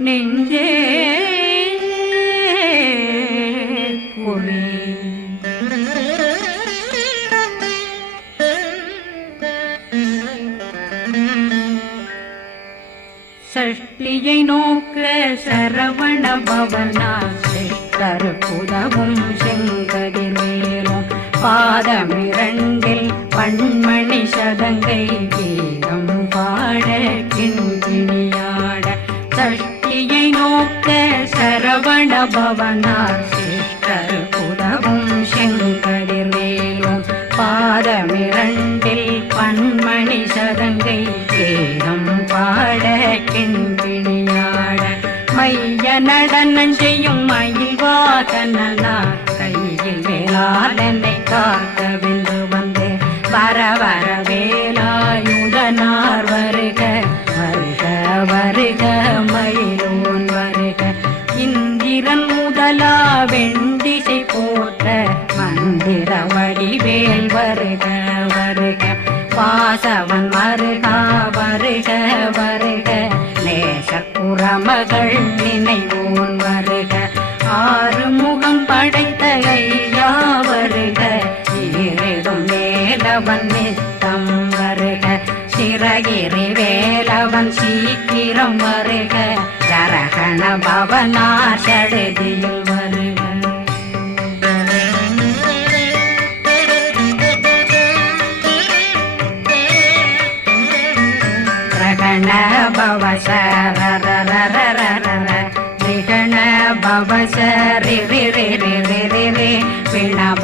நெஞ்சே பவனார் சிஷ்டர் புதவும் செங்கடிர் மேலும் பாதமிரண்டில் பன்மணி சதங்கை கீதம் பாட கிண்கிணியாட மைய நடனம் செய்யும் மயில்வாகனார் கையில் வேளாளனை காக்க வென்று வந்து வர வர வருக வருக. பாசவன் வருகா வருக வருக. நேசப்புற மகள் நினைவோன் வருக. ஆறு முகம் படைத்த ஐயா வருக. இருடும் மேலவன் நித்தம் வருக. சிறகிரி வேலவன் சீக்கிரம் வருக. சரகண பவனார் சடுதியில்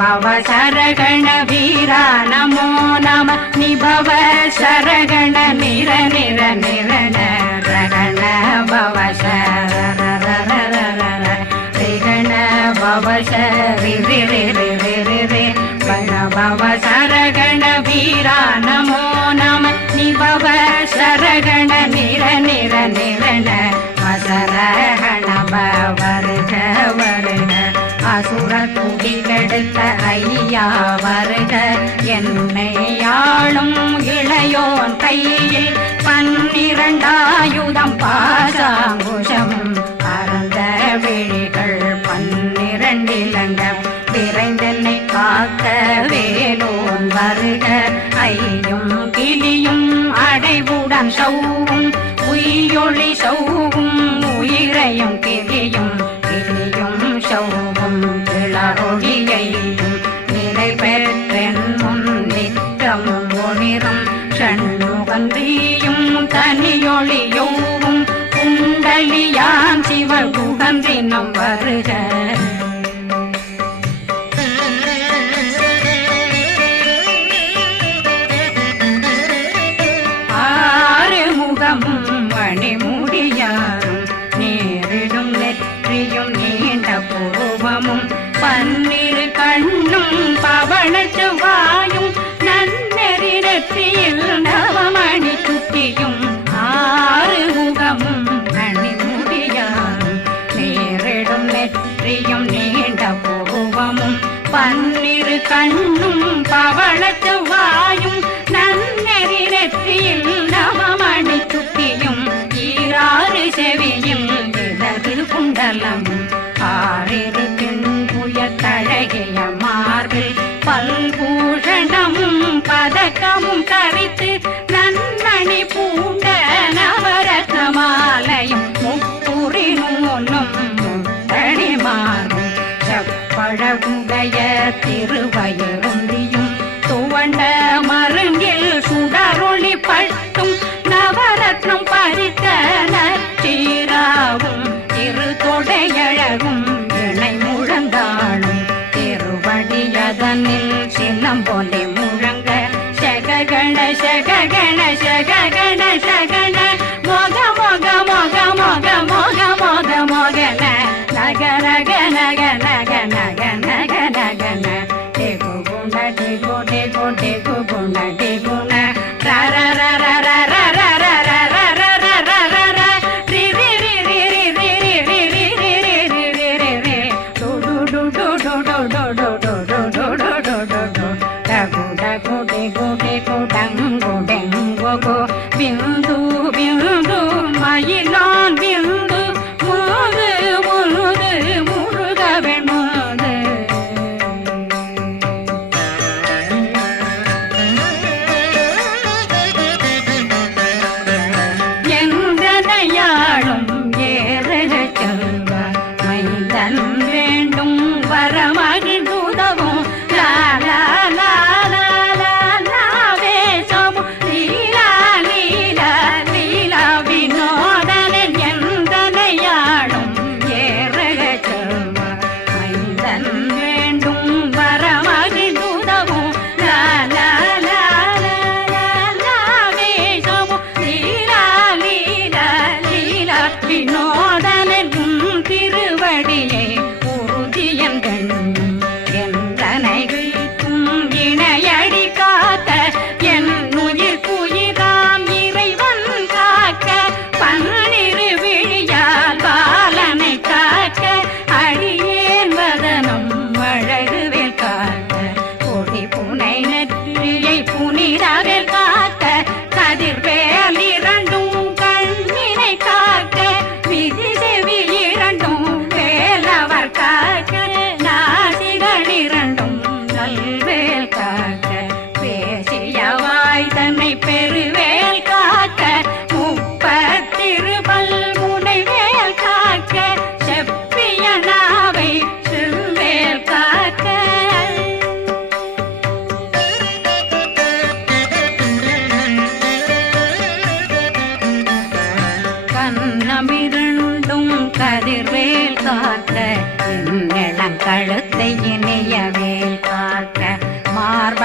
பிண பவசரகண வீரா நமோ நம நிபவ சரகண நிர நிர நிரண ரகண பவசரரரரரர ரிகண பவசரி ரி ரி ரி ரி ரி ரி பிண பவசரகண வீரா நமோ நம நிபவ சரகண நிர நிர நிரண அசரகண வருக வருக அசுர குடிகெடுத்த ஐயா வருக. என்னை ஆளும் இளையோன் கையில் பன்னிரண்டாயுதம் பாசாங்குஷம். பரந்த விழிகள் பன்னிரண்டிலங்க. விரைந்தென்னை காக்க வேலோன் வருக. ஐயும் கிளியும் அடைவுடன் சௌவும் உயிரொளி சௌவும் உயிரையும் வருக மண்டலம் ஆறிரு தின்புய தழகிய மார்பில் பல்பூஷணமும் பதக்கமும் தரித்து நன்மணி பூண்ட நவரத்ன மாலையும் முப்புரி நூலும் முத்தணி மாறும். செப்பழகுடைய திருவயரும் ಕಾದನಿಲ್ಲ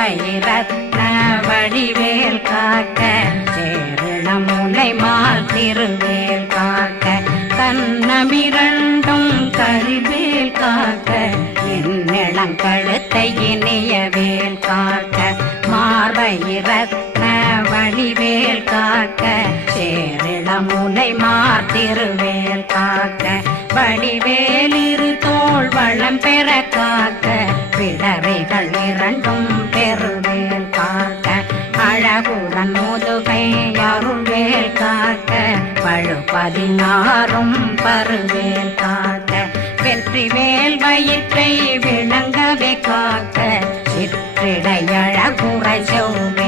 மயிரத்ன வழிவேல் காக்க சேரணம் உன்னை மாத்திருவேல் காக்க தன்னமிரண்டும் கருவேல் காக்க என்னிடம் கழுத்தை இனியவேல் காக்க மார்பயிரத்ன வழிவேல் காக்க சேரணம் உன்னை மாத்திருவேல் காக்க வழிவேலிரு தோல் வளம் பெற காக்க பிடரைகள் இரண்டும் பெருவேல் காக்க அழகுடன் முதுகை அருள்வேல் காக்க பழு பதினாறும் பருவேல் காக்க வெற்றி வேல் வயிற்றை விளங்கவே காக்க சிற்றிடையழகுறை செவ்வே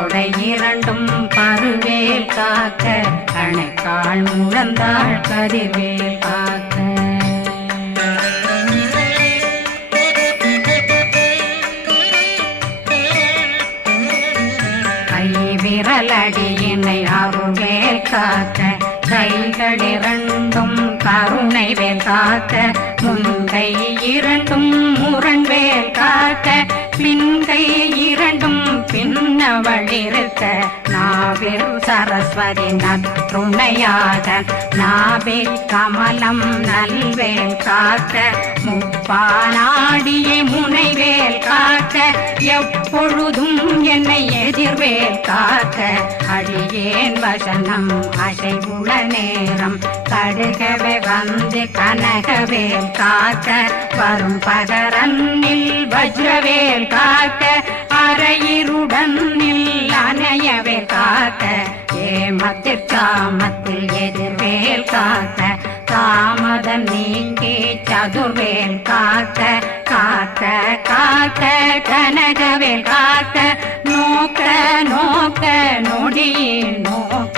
பனை இரண்டும் பருவேல் காக்க கணைக்கால் முழந்தாள் கதிர்வேல் காக்க. கை விரலடியினை அருள்வேல் காக்க கைகள் இரண்டும் கருணை வேல் காக்க முன்கை இரண்டும் முரண்வேல் காக்க பின்கை இரண்டும் பின்னவழிருக்க நாவில் சரஸ்வதி நற்றுணையாக நாவில் கமலம் நல்வேல் காக்க முப்பானாடியை முனைவேல் காக்க எப்பொழுதும் என்னை எதிர்வேல் காக்க அடியேன் வசனம் அசைவுள நேரம் கடுகவே வந்து கனகவேல் காக்க வரும் பகரன்னில் வஜ்ரவேல் காக்க அரையிருடன் அணையவே காக்க ஏமத்தில் காமத்தில் எதிர்வேல் காக்க தாமதம் நீங்கி சதுர்வேல் காக்க காக்க காக்க கனகவேல் காக்க நோக்க நோக்க நொடியில் நோக்க.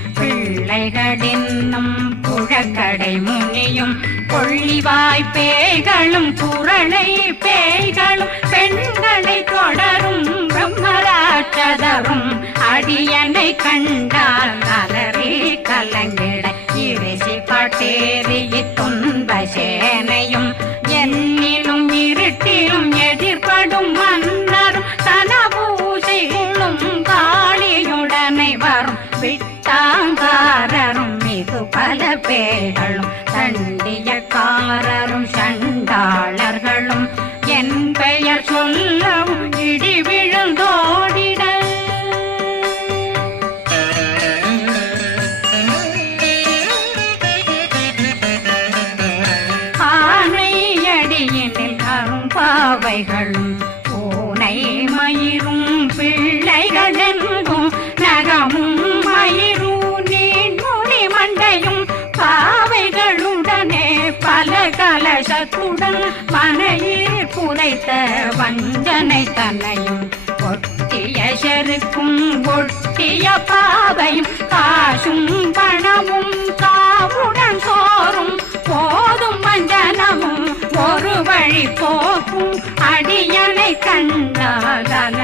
பிள்ளைகளின்னும் புழக்கடை முனியும் கொள்ளிவாய் பேய்களும் குரளை பேய்களும் பெண்களை தொடரும் பிரம்மராட்சதரும் அடியனை கண்டால் அலறி கலங்கிட இறைசி பாட்டேறி துன்பசே பிள்ளைகளெங்கும் நகமும் மயிரும் நீண்முடி மண்டையும் பாவைகளுடனே பல கலசத்துடன் மனையில் புதைத்த வஞ்சனை தன்னையும் ஒட்டிய செருக்கும் ஒட்டிய பாவையும் காசும் பணமும் காவுடன் சோறும் போதும் வஞ்சனமும் ஒரு வழி போக்கும் அடியனை கண்டாகலே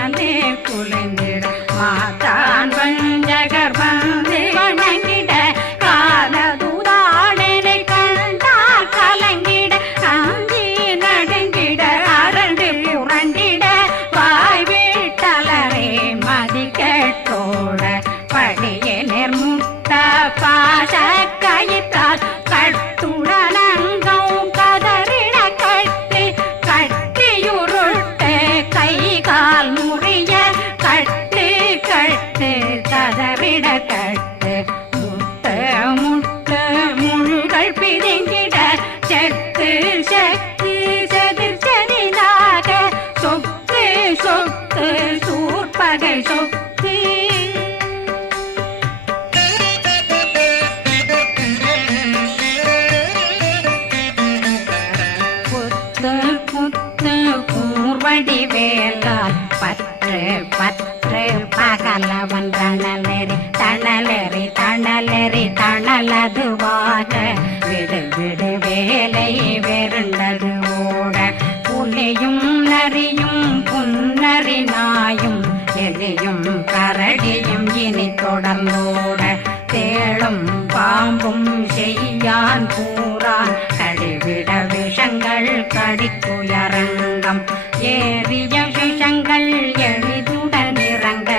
விஷங்கள் கடித்துயரங்கம் ஏறிய விஷங்கள் எளிதுடன் இறங்க.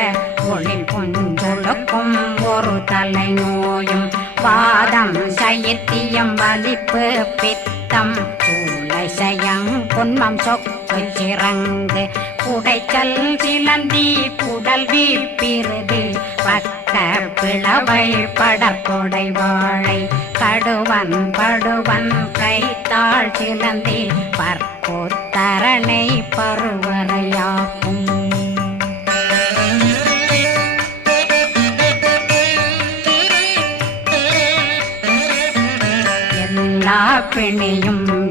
ஒளி கொஞ்சொழுக்கும் ஒரு தலை நோயும். பாதம் சயத்தியம் வலிப்பு பித்தம். சூளை சயம் பொன்மம் சொக்கு சிறங்கு குடைச்சல் சிலந்தி குடல் வீப்பிருது பக்க பிளவை படற்கொடை வாழை கடுவன் படுவன் கைத்தாள் சிலந்தி பற்போத்தரணை பருவரையாக்கும். எல்லா பிணியும்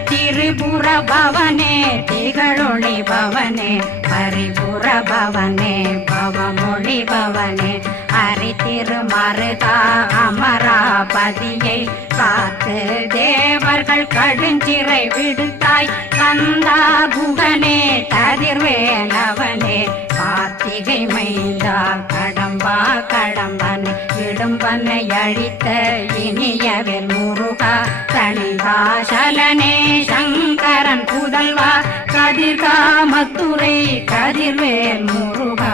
திரிபுர பவனே திகழொளி பவனே பரிபுர பவனே பவமொழி பவனே. ஹரி திருமருகா அமராபதியை காத்து தேவர்கள் கடுஞ்சிறை விடுத்தாய். கந்தா குகனே ததிர்வேலவனே கார்த்திகை மைந்தா கட கடம்பா கடம்பனை இடும்பனை அழித்த இனியவர் முருகா தனிவா சலனே சங்கரன் புதல்வா கதிர்காமத்துறை கதிர்வேல் முருகா.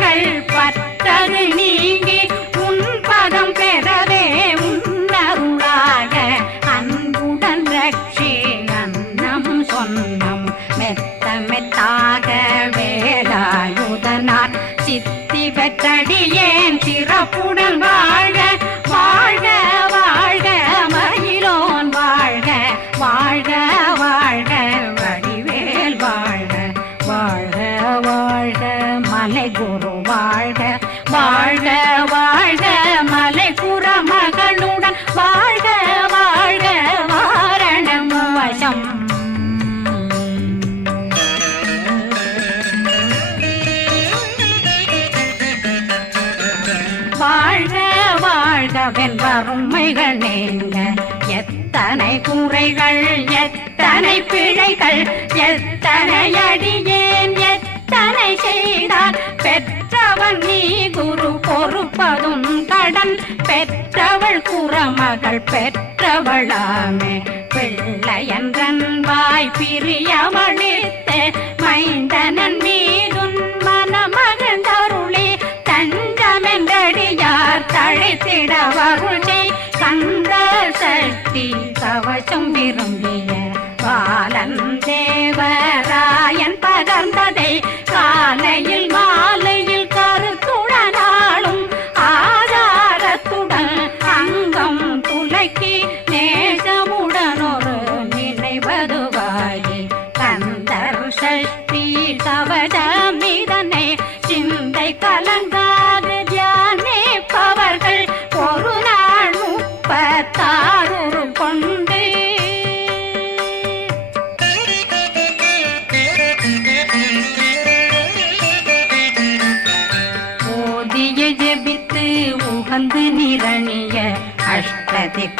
பிழைகள் எத்தனை அடியேன் எத்தனை செய்தார்? பெற்றவன் நீ குரு பொறுப்பதும் கடன் பெற்றவள் குறமகள் பெற்றவளாமே. பிள்ளை என்றன் வாய் பிரியவளே.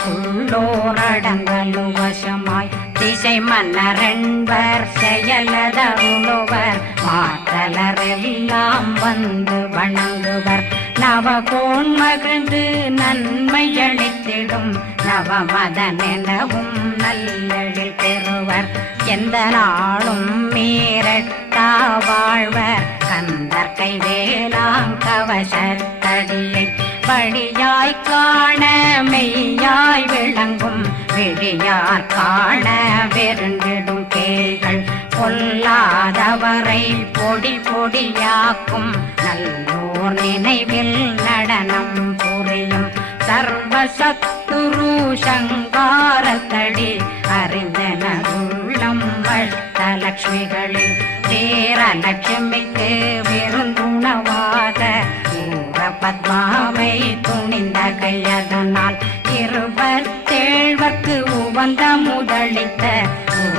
அஷ்டதிக்குள்ளோரடங்கலும் வசமாய் திசை மன்னரென்பர் செயலதருளுவர் மாற்றலரெல்லாம் வந்து வணங்குவர். நவகோன் மகிழ்ந்து நன்மை அளித்திடும் நவமதன் எனவும் நல்லெழில் பெறுவர். எந்த நாளும் மீறட்டா வாழ்வர். கந்தர் கைவேலாம் கவசத்தடியை படியாய் காண மெய்யாய் விளங்கும் விழியார் காண வெருண்டிடும் கேள்கள் பொல்லாதவரை பொடி பொடியாக்கும் நல்லோர் நினைவில் நடனம் புரியும் சர்வசத்துரு சங்காரத்தடி அறிந்தன அறிந்தனருள்ளம் வட்டலட்சுமிகளில் தேரலட்சுமிக்கு லட்சுமிக்கு விருந்துணவாத பத்மாவை துணிந்த கையதனால் இருபத்தேழ்வர்க்கு உவந்த முதலித்த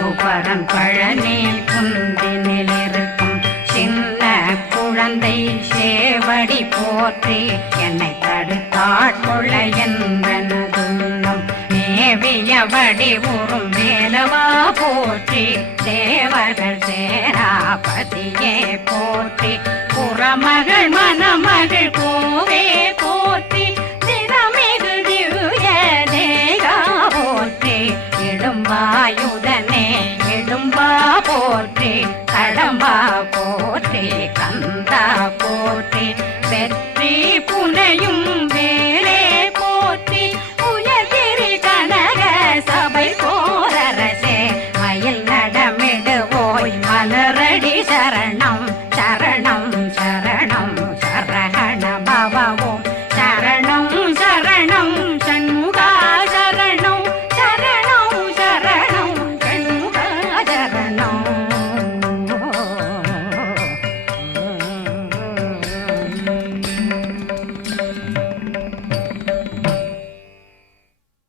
ஊபரன் பழனில் குந்தினில் இருக்கும் சின்ன குழந்தை சேவடி போற்றி என்னை தடுத்தாட்கொள்ள என்ற தேவடி ஊரும் மேலமா போற்றி தேவர்கள் சேராபதியே போற்றி. புறமகள் மணமகள் கோவே போற்றி தினமிகு திவ்ய தேகா போற்றி. இடும்பாயுதனே இடும்பா போற்றி.